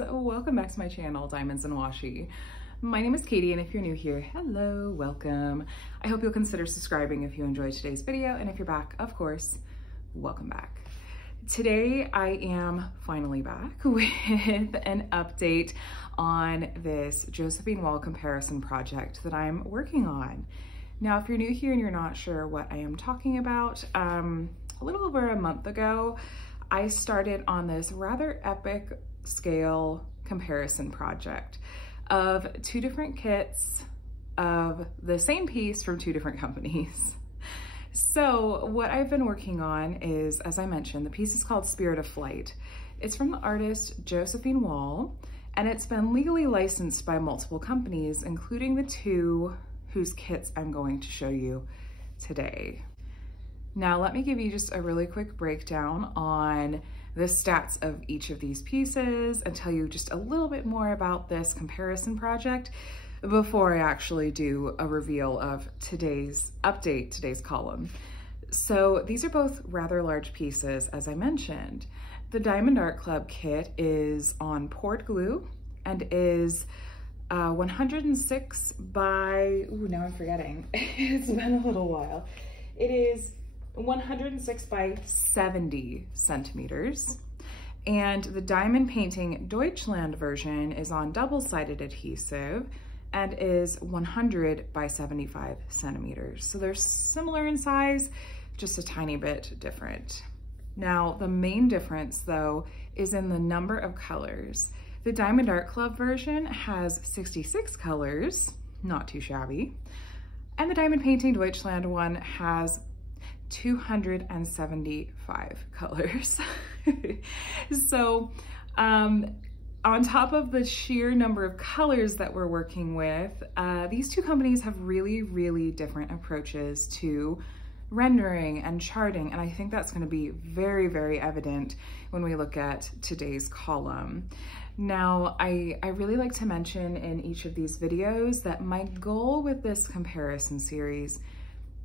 friends, welcome back to my channel, Diamonds and Washi. My name is Katie, and if you're new here, hello, welcome. I hope you'll consider subscribing if you enjoyed today's video, and if you're back, of course, welcome back. Today, I am finally back with an update on this Josephine Wall comparison project that I'm working on. Now, if you're new here and you're not sure what I am talking about, a little over a month ago, I started on this rather epic scale comparison project of two different kits of the same piece from two different companies. So what I've been working on is, as I mentioned, the piece is called Spirit of Flight. It's from the artist Josephine Wall, and it's been legally licensed by multiple companies, including the two whose kits I'm going to show you today. Now, let me give you just a really quick breakdown on the stats of each of these pieces and tell you just a little bit more about this comparison project before I actually do a reveal of today's update, today's column. So these are both rather large pieces, as I mentioned. The Diamond Art Club kit is on poured glue and is 106 by, ooh, now I'm forgetting. It's been a little while. It is 106 by 70 centimeters. And the Diamond Painting Deutschland version is on double-sided adhesive and is 100 by 75 centimeters. So they're similar in size, just a tiny bit different. Now, the main difference though is in the number of colors. The Diamond Art Club version has 66 colors, not too shabby. And the Diamond Painting Deutschland one has 275 colors. So on top of the sheer number of colors that we're working with, these two companies have really different approaches to rendering and charting, and I think that's going to be very evident when we look at today's column. Now, I really like to mention in each of these videos that my goal with this comparison series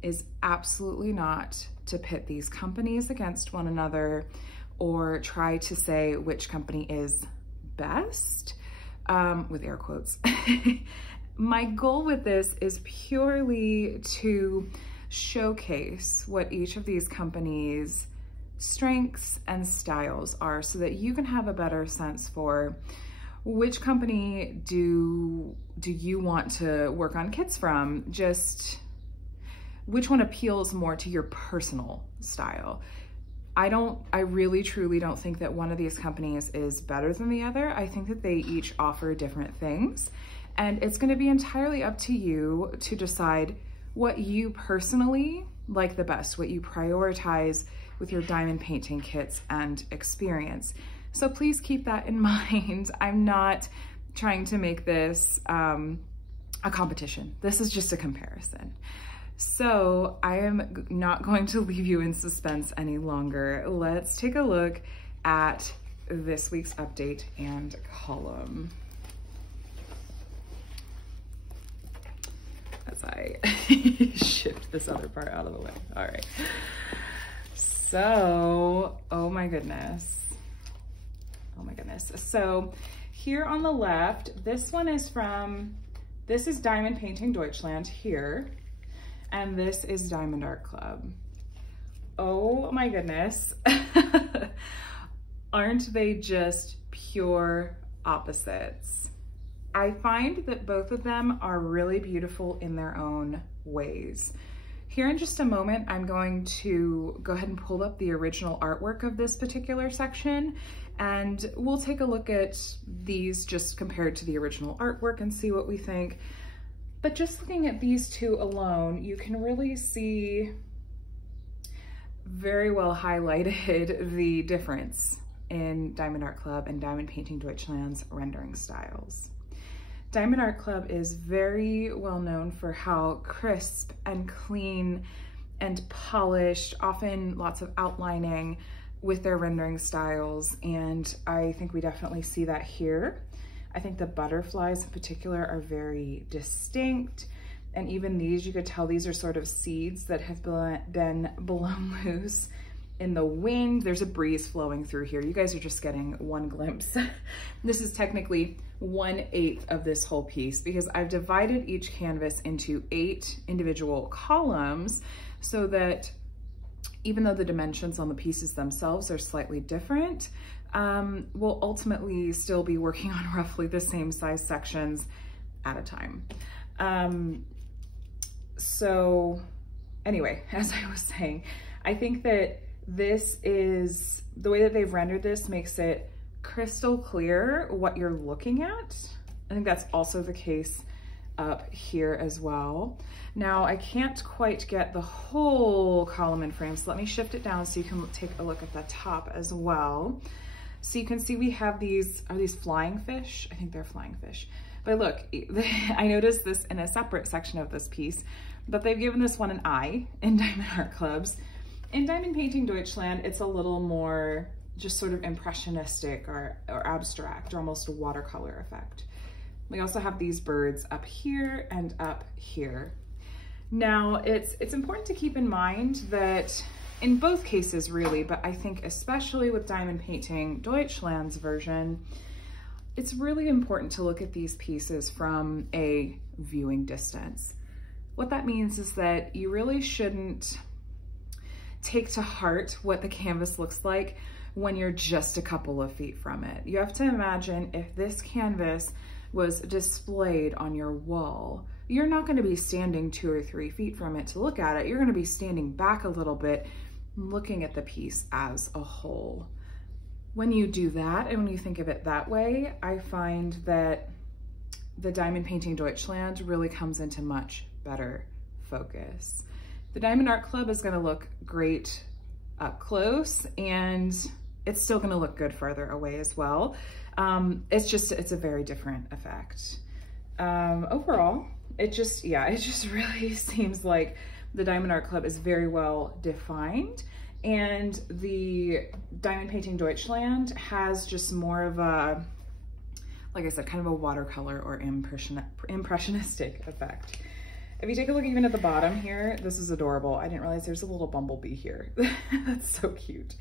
is absolutely not to pit these companies against one another or try to say which company is best, with air quotes. My goal with this is purely to showcase what each of these companies' strengths and styles are so that you can have a better sense for which company do you want to work on kits from, just which one appeals more to your personal style. I really truly don't think that one of these companies is better than the other. I think that they each offer different things, and it's going to be entirely up to you to decide what you personally like the best, what you prioritize with your diamond painting kits and experience. So please keep that in mind. I'm not trying to make this a competition. This is just a comparison. So I am not going to leave you in suspense any longer. Let's take a look at this week's update and column. As I shift this other part out of the way. All right. So, oh my goodness. So here on the left, this is Diamond Painting Deutschland here. And this is Diamond Art Club. Oh my goodness. Aren't they just pure opposites? I find that both of them are really beautiful in their own ways. Here in just a moment, I'm going to go ahead and pull up the original artwork of this particular section, and we'll take a look at these just compared to the original artwork and see what we think. But just looking at these two alone, you can really see very well highlighted the difference in Diamond Art Club and Diamond Painting Deutschland's rendering styles. Diamond Art Club is very well known for how crisp and clean and polished, often lots of outlining with their rendering styles, and I think we definitely see that here. I think the butterflies in particular are very distinct, and even these, you could tell these are sort of seeds that have been blown loose in the wind. There's a breeze flowing through here. You guys are just getting one glimpse. This is technically 1/8 of this whole piece because I've divided each canvas into 8 individual columns so that even though the dimensions on the pieces themselves are slightly different, we'll ultimately still be working on roughly the same size sections at a time. So anyway, as I was saying, I think that this is, the way that they've rendered this makes it crystal clear what you're looking at. I think that's also the case up here as well. Now I can't quite get the whole column in frame, so let me shift it down so you can take a look at the top as well. So you can see we have these, are these flying fish? I think they're flying fish. But look, I noticed this in a separate section of this piece, but they've given this one an eye in Diamond Art Clubs. In Diamond Painting Deutschland, it's a little more just sort of impressionistic or abstract, or almost a watercolor effect. We also have these birds up here and up here. Now, it's important to keep in mind that in both cases really, but I think especially with Diamond Painting Deutschland's version, it's really important to look at these pieces from a viewing distance. What that means is that you really shouldn't take to heart what the canvas looks like when you're just a couple of feet from it. You have to imagine if this canvas was displayed on your wall, you're not going to be standing 2 or 3 feet from it to look at it. You're going to be standing back a little bit, looking at the piece as a whole. When you do that, and when you think of it that way, I find that the Diamond Painting Deutschland really comes into much better focus. The Diamond Art Club is going to look great up close, and it's still going to look good further away as well. It's a very different effect. Overall, it just really seems like the Diamond Art Club is very well defined, and the Diamond Painting Deutschland has just more of a, like I said, kind of a watercolor or impressionistic effect. If you take a look even at the bottom here, this is adorable. I didn't realize there's a little bumblebee here. That's so cute.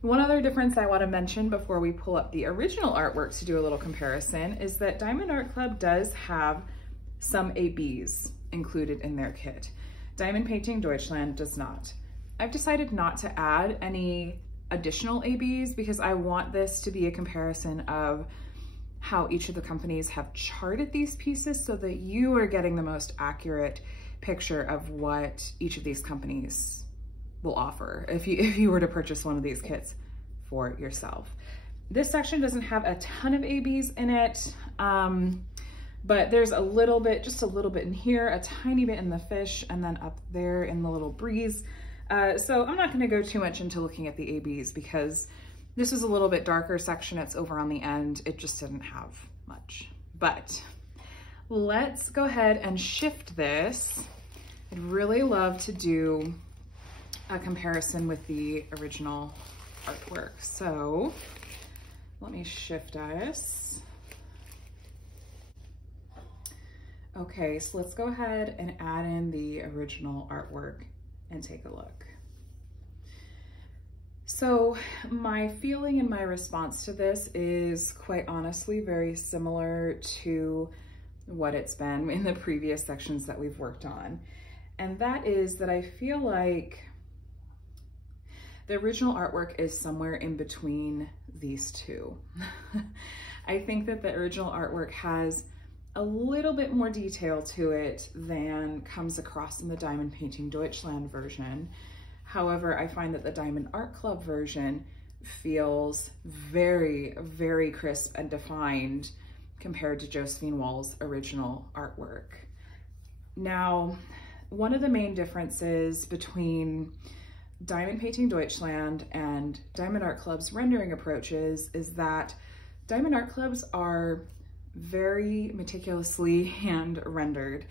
One other difference I want to mention before we pull up the original artwork to do a little comparison is that Diamond Art Club does have some ABs included in their kit. Diamond Painting Deutschland does not. I've decided not to add any additional ABs because I want this to be a comparison of how each of the companies have charted these pieces so that you are getting the most accurate picture of what each of these companies will offer if you were to purchase one of these kits for yourself. This section doesn't have a ton of ABs in it, but there's a little bit, just a little bit in here, a tiny bit in the fish, and then up there in the little breeze. So I'm not going to go too much into looking at the ABs because this is a little bit darker section. It's over on the end. It just didn't have much. But let's go ahead and shift this. I'd really love to do a comparison with the original artwork. So let me shift us. Okay, so let's go ahead and add in the original artwork and take a look. So my feeling and my response to this is quite honestly very similar to what it's been in the previous sections that we've worked on. And that is that I feel like the original artwork is somewhere in between these two. I think that the original artwork has a little bit more detail to it than comes across in the Diamond Painting Deutschland version. However, I find that the Diamond Art Club version feels very, very crisp and defined compared to Josephine Wall's original artwork. Now, one of the main differences between Diamond Painting Deutschland and Diamond Art Club's rendering approaches is that Diamond Art Clubs are very meticulously hand rendered.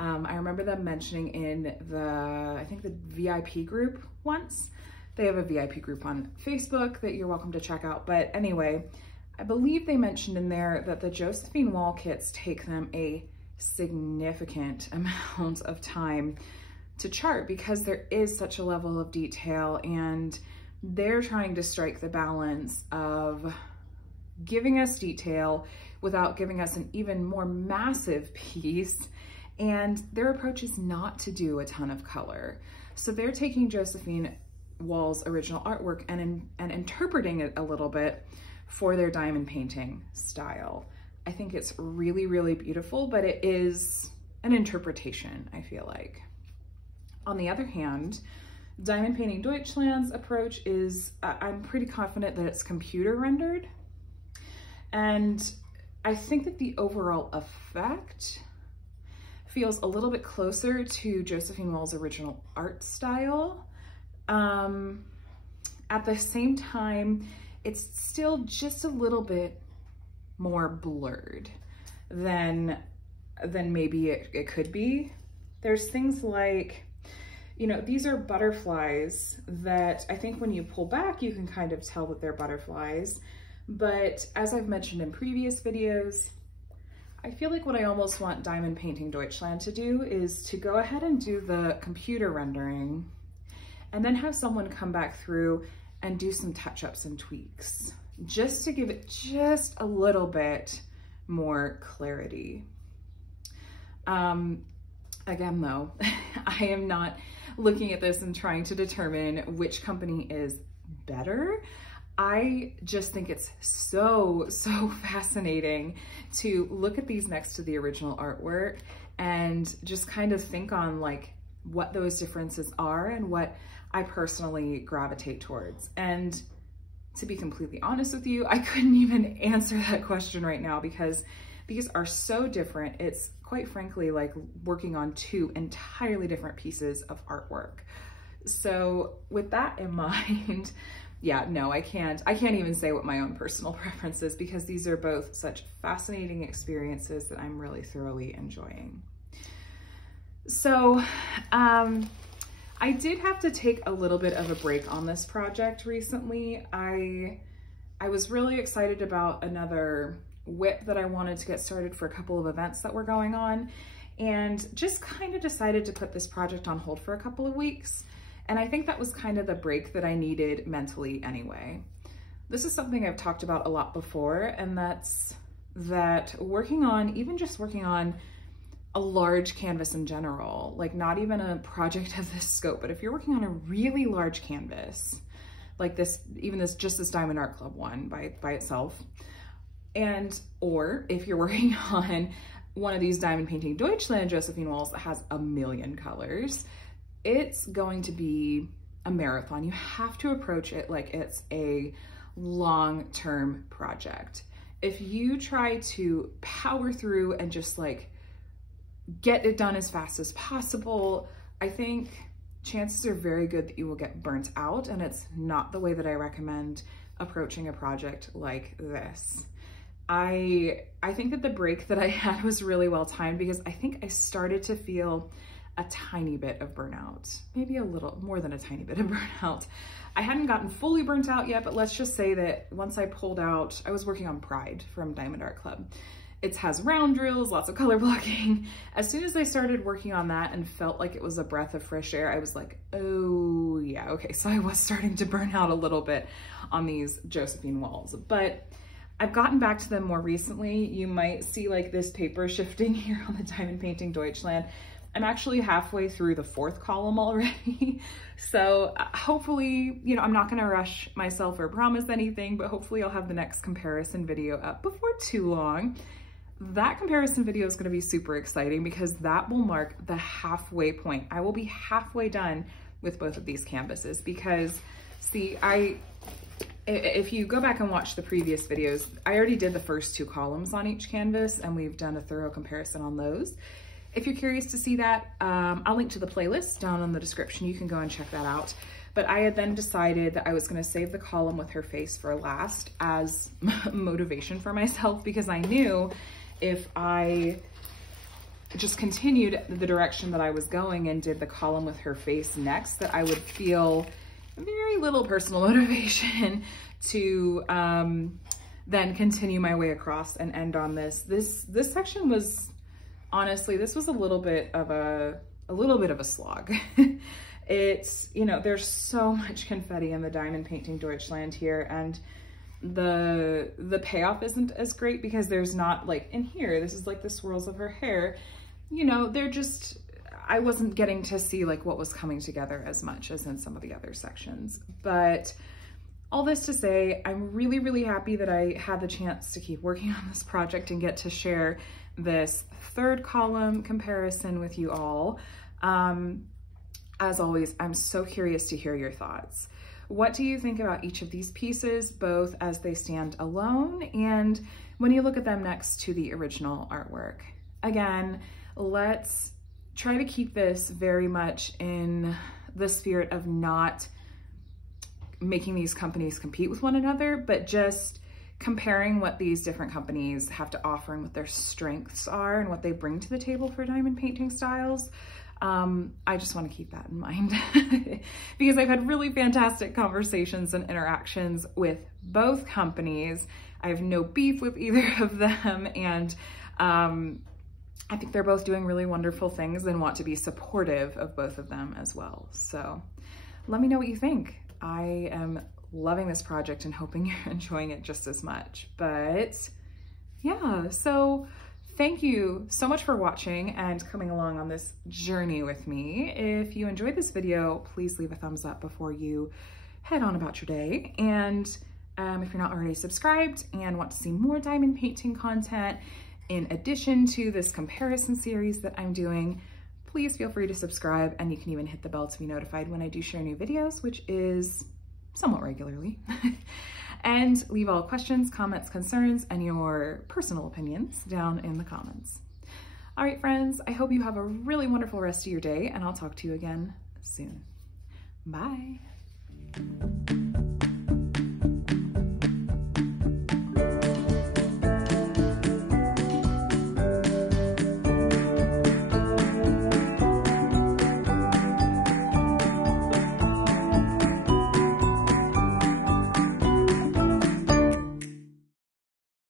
I remember them mentioning in I think the VIP group once. They have a VIP group on Facebook that you're welcome to check out. But anyway, I believe they mentioned in there that the Josephine Wall kits take them a significant amount of time to chart because there is such a level of detail and they're trying to strike the balance of giving us detail without giving us an even more massive piece. And their approach is not to do a ton of color. So they're taking Josephine Wall's original artwork and interpreting it a little bit for their diamond painting style. I think it's really, really beautiful, but it is an interpretation, I feel like. On the other hand, Diamond Painting Deutschland's approach is, I'm pretty confident that it's computer rendered. And I think that the overall effect feels a little bit closer to Josephine Wall's original art style. At the same time, it's still just a little bit more blurred than maybe it could be. There's things like, you know, these are butterflies that I think when you pull back, you can kind of tell that they're butterflies. But as I've mentioned in previous videos, I feel like what I almost want Diamond Painting Deutschland to do is to go ahead and do the computer rendering and then have someone come back through and do some touch-ups and tweaks just to give it just a little bit more clarity. Again, though, I am not looking at this and trying to determine which company is better. I just think it's so fascinating to look at these next to the original artwork and just kind of think on like what those differences are and what I personally gravitate towards. And to be completely honest with you, I couldn't even answer that question right now because these are so different. It's quite frankly like working on two entirely different pieces of artwork. So with that in mind, yeah, no, I can't even say what my own personal preference is because these are both such fascinating experiences that I'm really thoroughly enjoying. So I did have to take a little bit of a break on this project recently. I was really excited about another whip that I wanted to get started for a couple of events that were going on, and just kind of decided to put this project on hold for a couple of weeks. And I think that was kind of the break that I needed mentally anyway. This is something I've talked about a lot before, and that's that even just working on a large canvas in general, like not even a project of this scope, but if you're working on a really large canvas, like this, even just this Diamond Art Club one by itself, or if you're working on one of these Diamond Painting Deutschland Josephine Walls that has a million colors, it's going to be a marathon. You have to approach it like it's a long-term project. If you try to power through and just like get it done as fast as possible, I think chances are very good that you will get burnt out, and it's not the way that I recommend approaching a project like this. I think that the break that I had was really well timed because I think I started to feel a tiny bit of burnout, maybe a little more than a tiny bit of burnout. I hadn't gotten fully burnt out yet, but let's just say that once I pulled out, I was working on Pride from Diamond Art Club. It has round drills, lots of color blocking. As soon as I started working on that and felt like it was a breath of fresh air, I was like, oh yeah, okay. So I was starting to burn out a little bit on these Josephine Walls, but I've gotten back to them more recently. You might see like this paper shifting here on the Diamond Painting Deutschland. I'm actually halfway through the 4th column already. So hopefully, you know, I'm not gonna rush myself or promise anything, but hopefully I'll have the next comparison video up before too long. That comparison video is gonna be super exciting because that will mark the halfway point. I will be halfway done with both of these canvases because, see, if you go back and watch the previous videos, I already did the first 2 columns on each canvas and we've done a thorough comparison on those. If you're curious to see that, I'll link to the playlist down in the description. You can go and check that out. But I had then decided that I was gonna save the column with her face for last as motivation for myself because I knew if I just continued the direction that I was going and did the column with her face next, that I would feel very little personal motivation to then continue my way across and end on this. This section was, honestly, this was a little bit of a slog. It's, you know, there's so much confetti in the diamond painting Deutschland here, and the payoff isn't as great because there's not, like in here, this is like the swirls of her hair, you know, they're just, I wasn't getting to see like what was coming together as much as in some of the other sections. But all this to say, I'm really, really happy that I had the chance to keep working on this project and get to share this third column comparison with you all. As always, I'm so curious to hear your thoughts. What do you think about each of these pieces, both as they stand alone and when you look at them next to the original artwork? Again, let's try to keep this very much in the spirit of not making these companies compete with one another, but just comparing what these different companies have to offer and what their strengths are and what they bring to the table for diamond painting styles. I just want to keep that in mind because I've had really fantastic conversations and interactions with both companies. I have no beef with either of them, and I think they're both doing really wonderful things and want to be supportive of both of them as well. So let me know what you think. I am loving this project and hoping you're enjoying it just as much. But yeah, so thank you so much for watching and coming along on this journey with me. If you enjoyed this video, please leave a thumbs up before you head on about your day. And if you're not already subscribed and want to see more diamond painting content, in addition to this comparison series that I'm doing, please feel free to subscribe, and you can even hit the bell to be notified when I do share new videos, which is somewhat regularly. And leave all questions, comments, concerns, and your personal opinions down in the comments. All right, friends, I hope you have a really wonderful rest of your day, and I'll talk to you again soon. Bye.